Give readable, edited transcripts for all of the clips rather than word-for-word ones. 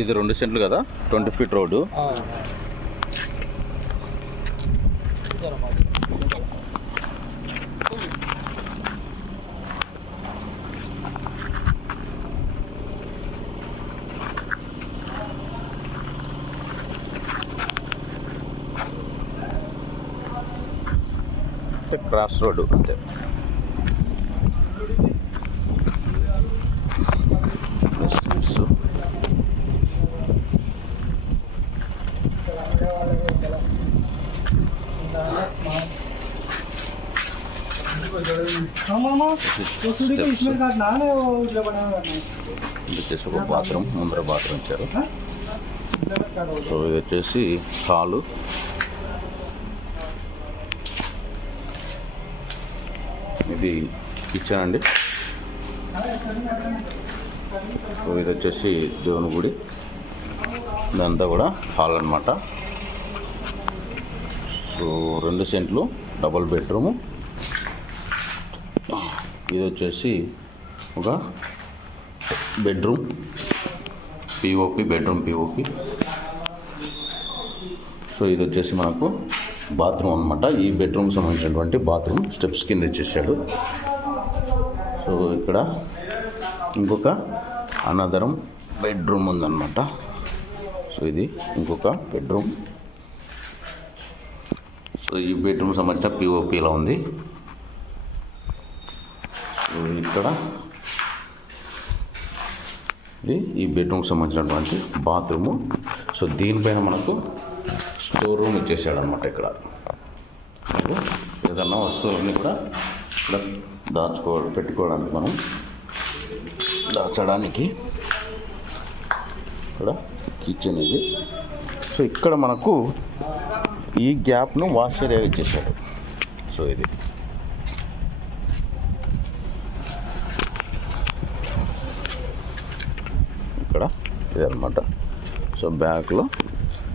ఇది 2 సెంట్లు కదా, 20 ఫీట్ రోడ్డు. క్రాస్ రోడ్డు అంతే. వచ్చేసి ఒక బాత్రూమ్, ముందర బాత్రూమ్ ఇచ్చారు. సో ఇది వచ్చేసి హాలు. ఇది కిచెన్ అండి. సో ఇది వచ్చేసి దేవుని గుడి, ఇదంతా కూడా హాల్ అన్నమాట. సో 2 సెంట్లు, డబుల్ బెడ్రూము. ఇది వచ్చేసి ఒక bedroom POP, bedroom POP. So ఇది వచ్చేసి మనకు బాత్రూమ్ అనమాట. ఈ బెడ్రూమ్ సంబంధించినటువంటి బాత్రూమ్ స్టెప్స్ కింద ఇచ్చేసాడు. సో ఇక్కడ ఇంకొక అనదరం బెడ్రూమ్ ఉందన్నమాట. సో ఇది ఇంకొక బెడ్రూమ్. సో ఈ బెడ్రూమ్ సంబంధించిన పిఓపి ఇలా ఉంది. సో ఇక్కడ ఇది ఈ బెడ్రూమ్కి సంబంధించినటువంటి బాత్రూము. సో దీనిపైన మనకు స్టోర్ రూమ్ ఇచ్చేసాడు అనమాట. ఇక్కడ ఏదన్నా వస్తువులన్నీ కూడా ఇక్కడ పెట్టుకోవడానికి, మనం దాచడానికి ఇక్కడ కిచెన్ ఇది. సో ఇక్కడ మనకు ఈ గ్యాప్ను వాష్ ఏరియా ఇచ్చేసాడు. సో ఇది ఇక్కడ ఇదన్నమాట. సో బ్యాక్లో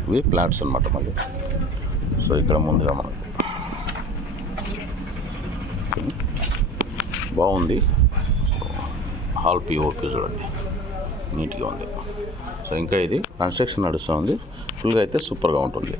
ఇవి ప్లాట్స్ అనమాట మళ్ళీ. సో ఇక్కడ ముందుగా మనకు బాగుంది. హాల్ పిఓపి చూడండి, నీట్గా ఉంది. సో ఇంకా ఇది కన్స్ట్రక్షన్ నడుస్తూ ఉంది. ఫుల్గా అయితే సూపర్గా ఉంటుంది.